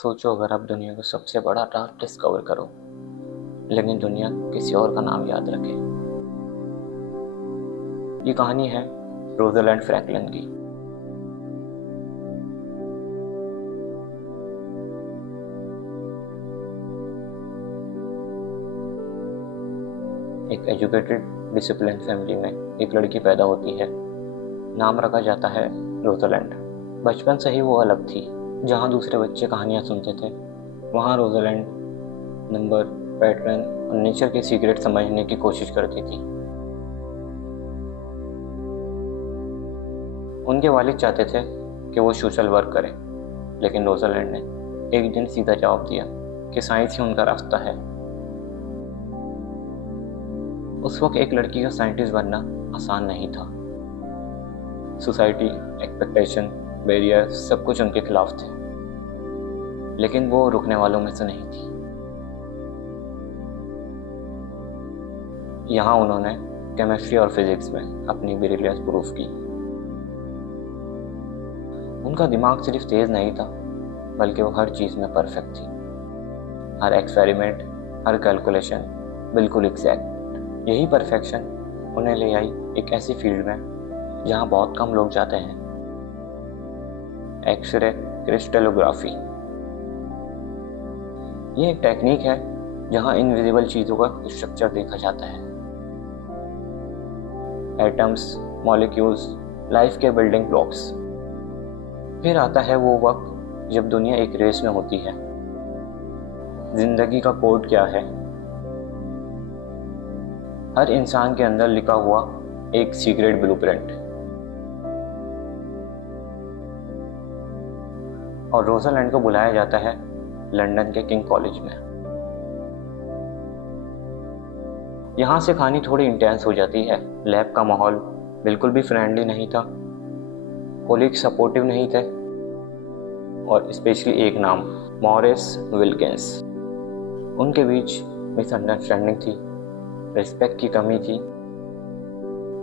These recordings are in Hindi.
सोचो अगर आप दुनिया का सबसे बड़ा राज डिस्कवर करो, लेकिन दुनिया किसी और का नाम याद रखे। ये कहानी है रोज़ालैंड फ्रैंकलिन की। एक एजुकेटेड डिसिप्लिन फैमिली में एक लड़की पैदा होती है। नाम रखा जाता है रोज़ालैंड। बचपन से ही वो अलग थी। जहाँ दूसरे बच्चे कहानियाँ सुनते थे, वहाँ रोज़ालैंड नंबर, पैटर्न और नेचर के सीक्रेट समझने की कोशिश करती थी। उनके वालिद चाहते थे कि वो सोशल वर्क करे, लेकिन रोज़ालैंड ने एक दिन सीधा जवाब दिया कि साइंस ही उनका रास्ता है। उस वक्त एक लड़की का साइंटिस्ट बनना आसान नहीं था। सोसाइटी, एक्सपेक्टेशन, बैरियर सब कुछ उनके खिलाफ थे, लेकिन वो रुकने वालों में से नहीं थी। यहाँ उन्होंने केमिस्ट्री और फिजिक्स में अपनी ब्रिलियंस प्रूफ की। उनका दिमाग सिर्फ तेज नहीं था, बल्कि वो हर चीज़ में परफेक्ट थी। हर एक्सपेरिमेंट, हर कैलकुलेशन बिल्कुल एग्जैक्ट। यही परफेक्शन उन्हें ले आई एक ऐसी फील्ड में जहाँ बहुत कम लोग जाते हैं, एक्सरे क्रिस्टलोग्राफी। ये एक टेक्निक है जहाँ इनविजिबल चीज़ों का स्ट्रक्चर देखा जाता है। एटम्स, मॉलिक्यूल्स, लाइफ के बिल्डिंग ब्लॉक्स। फिर आता है वो वक्त जब दुनिया एक रेस में होती है। जिंदगी का कोड क्या है? हर इंसान के अंदर लिखा हुआ एक सीक्रेट ब्लूप्रिंट। और रोज़ालैंड को बुलाया जाता है लंदन के किंग कॉलेज में। यहाँ से कहानी थोड़ी इंटेंस हो जाती है। लैब का माहौल बिल्कुल भी फ्रेंडली नहीं था, कोलीग सपोर्टिव नहीं थे, और स्पेशली एक नाम, मॉरिस विल्किंस। उनके बीच मिसअंडरस्टैंडिंग थी, रिस्पेक्ट की कमी थी।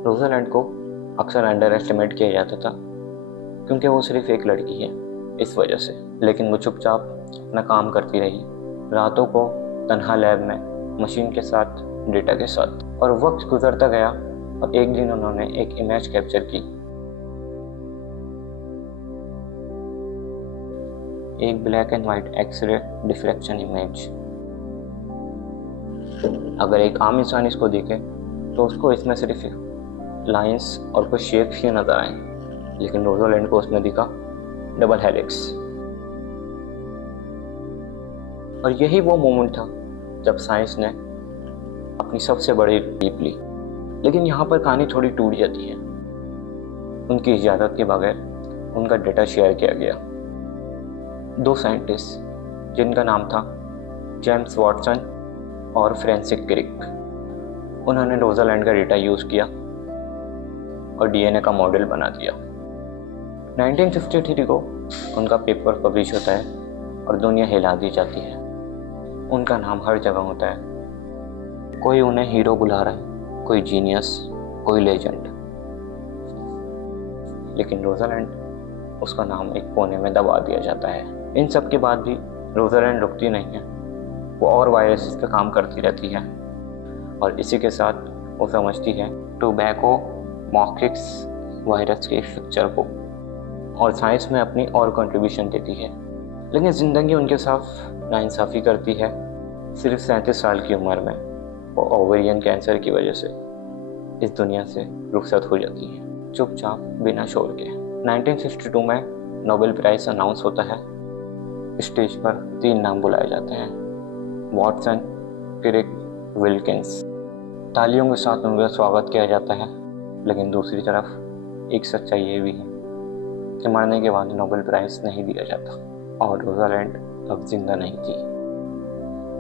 रोज़ालैंड को अक्सर अंडर एस्टिमेट किया जाता था क्योंकि वो सिर्फ एक लड़की है, इस वजह से। लेकिन वो चुपचाप अपना काम करती रही, रातों को तन्हा लैब में, मशीन के साथ, डेटा के साथ। और वक्त गुजरता गया और एक दिन उन्होंने एक इमेज कैप्चर की। एक black and white X ray diffraction image. अगर एक आम इंसान इसको देखे तो उसको इसमें सिर्फ लाइंस और कुछ शेप्स ही नजर आए, लेकिन रोज़ालैंड को उसमें दिखा डबल हेलिक्स। और यही वो मोमेंट था जब साइंस ने अपनी सबसे बड़ी लीप ली। लेकिन यहाँ पर कहानी थोड़ी टूट जाती है। उनकी इजाज़त के बगैर उनका डेटा शेयर किया गया। दो साइंटिस्ट जिनका नाम था जेम्स वॉटसन और फ्रांसिस क्रिक, उन्होंने रोज़ालैंड का डेटा यूज़ किया और डीएनए का मॉडल बना दिया। 1953 को उनका पेपर पब्लिश होता है और दुनिया हिला दी जाती है। उनका नाम हर जगह होता है। कोई उन्हें हीरो बुला रहा है, कोई जीनियस, कोई लेजेंड। लेकिन रोज़ालैंड, उसका नाम एक कोने में दबा दिया जाता है। इन सब के बाद भी रोज़ालैंड रुकती नहीं है। वो और वायरसेस पे काम करती रहती है, और इसी के साथ वो समझती है टोबैको मॉक्सिक्स वायरस के स्ट्रक्चर को, और साइंस में अपनी और कंट्रीब्यूशन देती है। लेकिन ज़िंदगी उनके साथ नाइंसाफ़ी करती है। सिर्फ 37 साल की उम्र में वो ओवेरियन कैंसर की वजह से इस दुनिया से रुखसत हो जाती है, चुपचाप, बिना शोर के। 1962 में नोबेल प्राइज़ अनाउंस होता है। स्टेज पर 3 नाम बुलाए जाते हैं, वॉटसन, क्रिक, विल्किंस। तालियों के साथ उनका स्वागत किया जाता है। लेकिन दूसरी तरफ एक सच्चाई ये भी है कि मरने के बाद नोबेल प्राइज़ नहीं दिया जाता, और रोज़ालैंड अब जिंदा नहीं थी।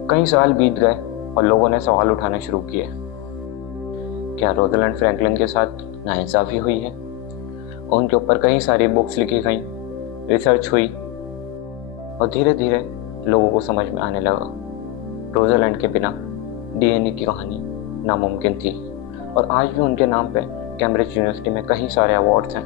कई साल बीत गए और लोगों ने सवाल उठाने शुरू किए। क्या रोज़ालैंड फ्रैंकलिन के साथ नाइंसाफ़ी हुई है? उनके ऊपर कई सारी बुक्स लिखी गई, रिसर्च हुई, और धीरे धीरे लोगों को समझ में आने लगा रोज़ालैंड के बिना डीएनए की कहानी नामुमकिन थी। और आज भी उनके नाम पे कैम्ब्रिज यूनिवर्सिटी में कई सारे अवार्ड्स हैं।